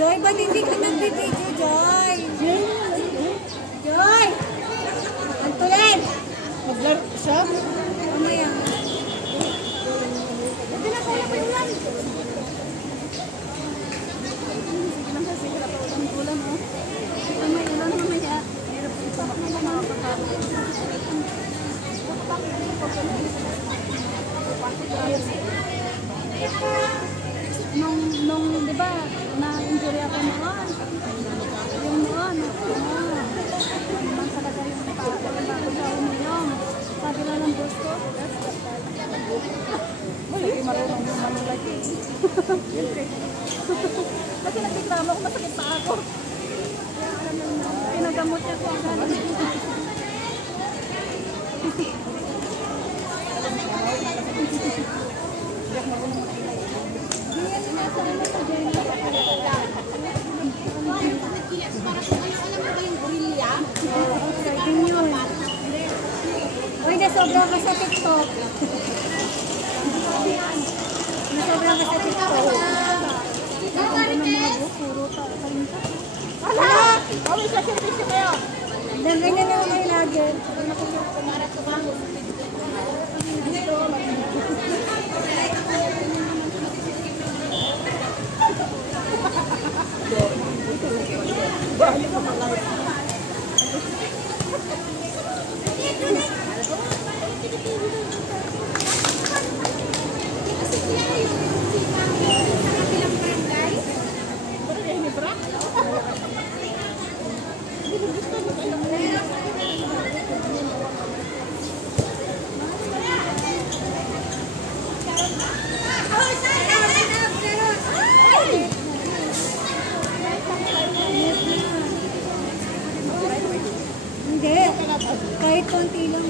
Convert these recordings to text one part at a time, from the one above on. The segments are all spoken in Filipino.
Joy, ba't hindi ka nagbibideo, Joy? Joy! Antulin! Mag-laro siya? Mamaya. Hindi na kaya pa yun. Sige lang kasi, wala pa ulam-ulam, oh. Mamaya lang, mamaya. Hirap ko ito, mga pagkakas. Nung di ba, na-injury ako noon. Yung noon, naman talaga yung bago sa uminom. Sabi na ng boss ko, hindi marunong yung manulagi. Kasi nagreklamo ako, masakit pa ako. Kaya alam mo, pinagamot niya ko ang gano'n. Uy, nasobra ka sa TikTok. Nasobra ka sa TikTok. Ala! Uy, sa service kayo. Ganyan na kayo lagi. Hindi, kahit konti lang.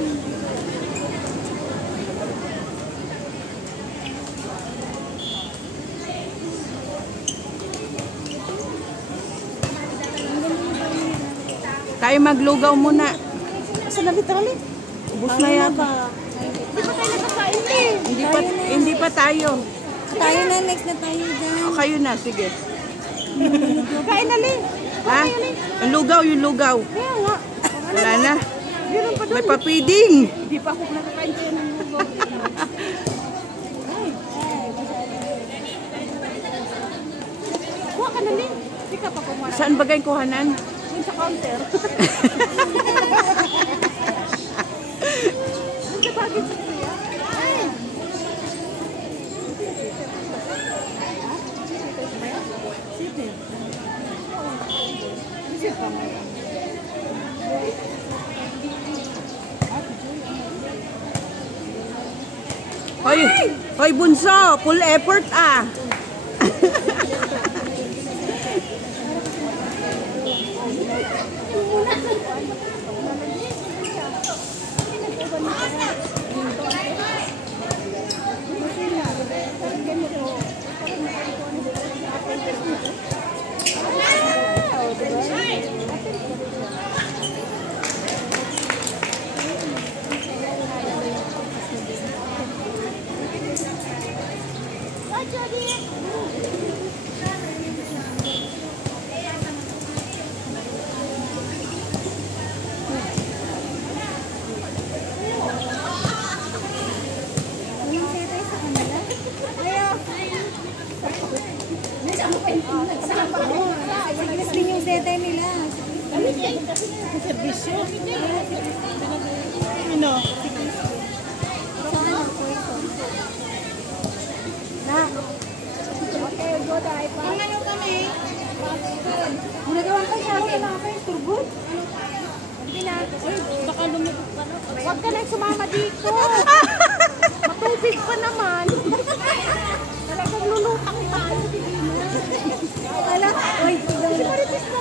Tayo maglugaw muna. Asa na literally? Ubus na yata. Hindi pa tayo nakakain eh. Hindi pa tayo. Tayo na, next na tayo dyan. O, kayo na, sige. Kain na li. Ha? Yung lugaw, yung lugaw. Kaya nga. Wala na. Yun pa May papiding. Hindi pa ako nakakain kayo ng lugaw. Kuha ka na li. Hindi ka pa kumara. Saan ba kayong kuhanan? Yun sa counter. Yun sa bagay sa kuya. Hoy, hoy bunso, full effort ah. Siglas din yung setay nila. Servisyo. Ano? Saan ang pwesto? Na. Okay, go dahil pa. Ang ano kami? Ginagawa kayo sa akin. Wala kayo, turbot. Hindi na. Baka lumipot ka na. Huwag ka na sumama dito. Matubig pa naman. Talagang lulutang tayo. Wala. Uy, si Marites na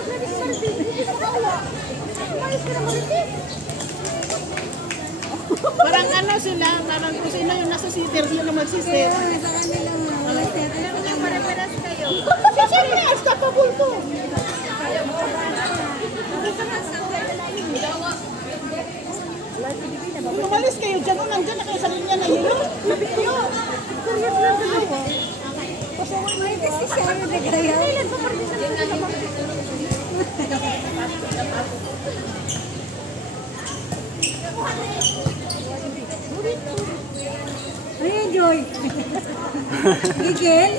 ano sila, parang kung sino yung nasa sitter, sila na magsisit. Sa kanila nga, wala set. Alam niyo, pare-paras kayo. Siyempre, unstoppable to. Kung umalis kayo dyan, nandyan na kayo sa linya na yun. Lapit kayo. Serious lang dalawa. May kasi siya yung nagaya. Kailan pa Ayan, Joy. Gigil.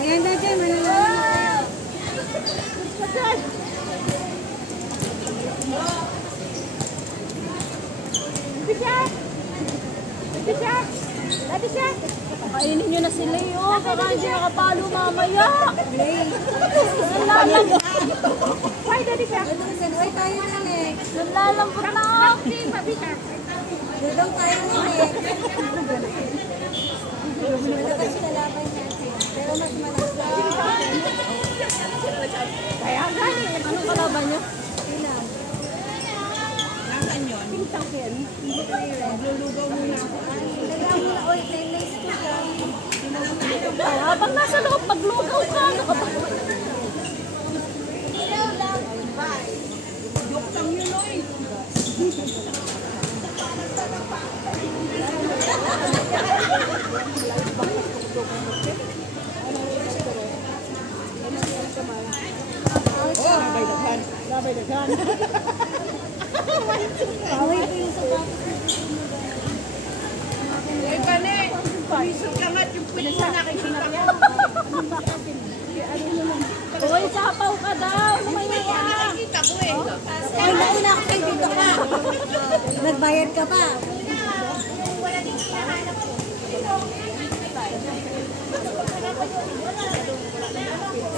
Ayan na dyan, mananalo. Kainin nyo na sila yun. Baka hindi nakapalo mamaya. Nalalamot. Why, Daddy Jack? Why tayo nanik? Nalalamot na ako. Dudong tayo nanik. Malakas na laban natin. Pero mas malakas. Kaya gani. Anong kalaban nyo? Silang. Nasaan yun? Pintakin. Lulugaw muna ako. Lagyan mo na, oy, nice to ka. Kaya pag nasa loob, maglugaw ka. Joke lang yun, oy. Oh, labay daghan. Labay daghan. Away pa yung sa Ay, bane. Pumisok ka nga yung pili mo nakikita mo. Uy, sapaw ka daw. Lumayo ka. Nakikita ko eh. Ay, nauna ako kayo dito ka. Nagbayad ka pa.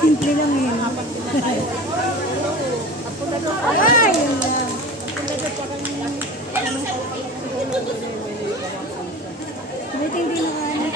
Simple lang yun. Ay! Buti hindi naka-ano.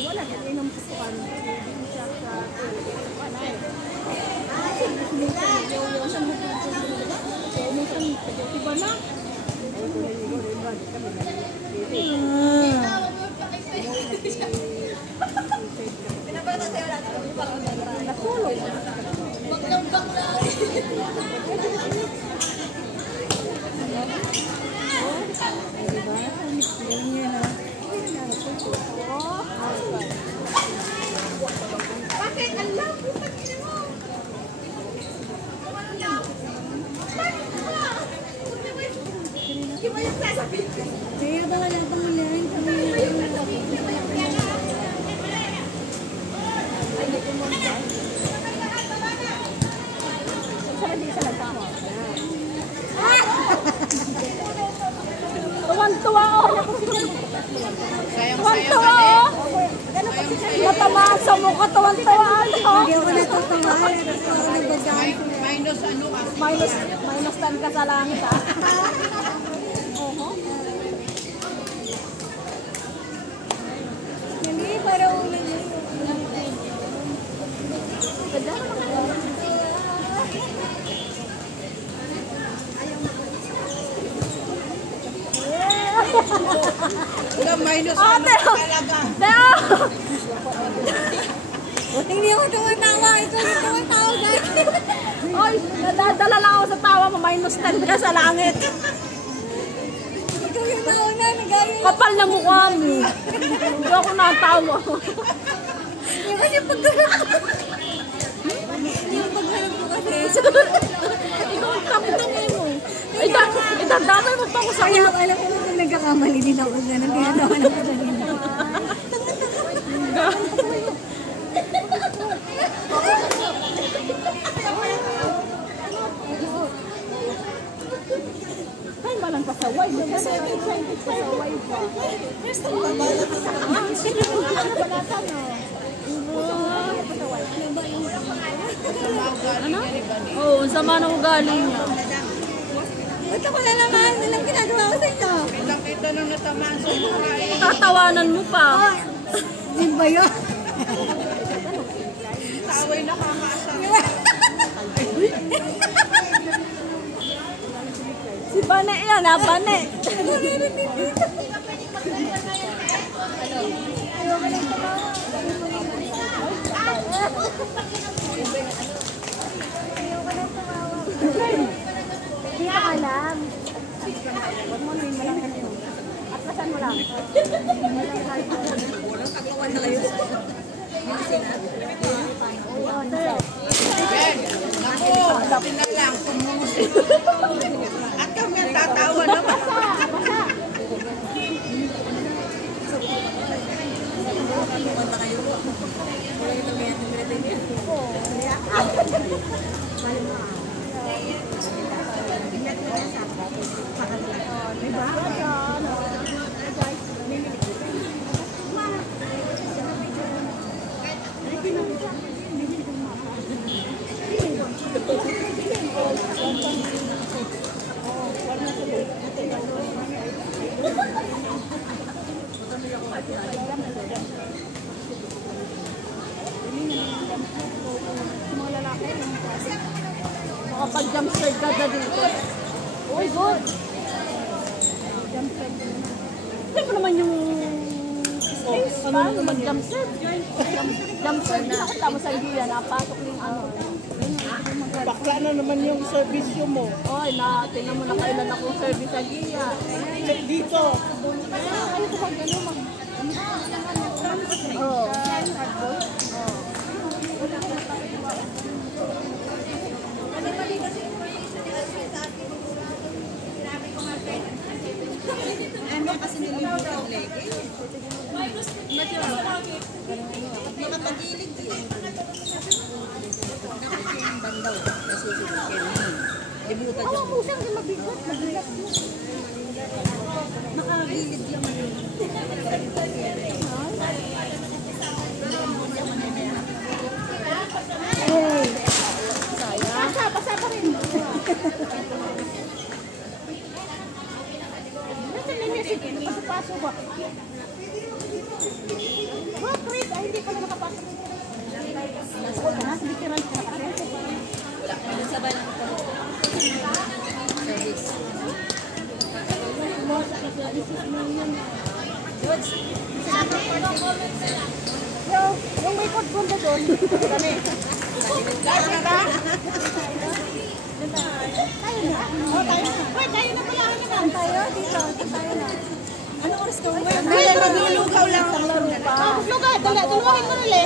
Wala, kainom sa sukan. Hindi siya sa panay. Diba na? Bakit? Alam mo, pati mo. Di ba yung sasabihin? Kaya ba wala pang ulan? Tuwan-tuwa ako. Tuwan-tuwa ako. Matamasa mo ka, tuwan-tuwa ako. Hindi ako natatawa. Ako nagbagaan. Minus ano ka? Minus 10 ka sa langit, ah. Hindi, parang ulan yun. Ganda naman. minus Ate! talaga. Teo! Hindi ako tumatawa. Ito yung tumatawa guys. Oy, nadadala lang ako sa tawa mo. Minus 10 ka sa langit. Ikaw yung nauna. Nagaya. Kapal na mukha mo. Hindi ako natawa. Yung kasi pagkakas. Yung paghanap ko kasi. Ikaw ang kapitangin mo. Idadamay mo pa ako sa Kaya alam ko na nagkakamali din ako ganun. Kaya naman ako ganun. Ay, malang pasaway. Pasaway pa. Ano? Oo, sama ng ugali niya. Ba't ako na naman? Walang ginagawa ko sa ito. Kita nang natamaan sa mukha eh. Tatawanan mo pa. Di ba yun? Taway nakakaasar. Si Bane yan, ha? Bane. Dito ka lang. Huwag mo nang malaki mo. Atlasan mo lang. Walang kagawan na kayo. Naku, sabi na lang, tumusin. At kami ang tatawa naman. Makapag-jump straight ka na dito. Uy, good. Hindi mo naman yung ano mag-jump straight. Jump straight din ako tama sa idea. Napasok yung ano. Bakla na naman yung servisyo mo. Oy, tingnan mo na kailan akong service sa Gia. Check dito. Ay, ito pag ano, Oo. Ano kasi nililimutan lagi? Nakapagilid yun. Nakapagilid bandaw. Nasusulikin. Limutan dyan. Oo, siyang mabigat. Mabigat mo. Nakagilid lang. Basa pa rin. Nasaan may message? Pasok-pasok ba? Oh, Chris, ay hindi ka na nakapasok. Literal ka na kasi. Wala. Sabay lang ito. Service. Yung may code bunda doon. Kami. Live na ba? Tayo na. Oh, tayo na. Uy, tayo na pala. Tayo dito. Tayo na. Ano oras ka mo? Ay, naglulugaw lang. Lugar, tulungan mo nila.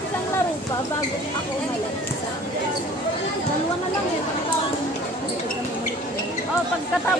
Isang laro pa bago ako umalis. Dalawa na lang eh. Oh, pagkatapos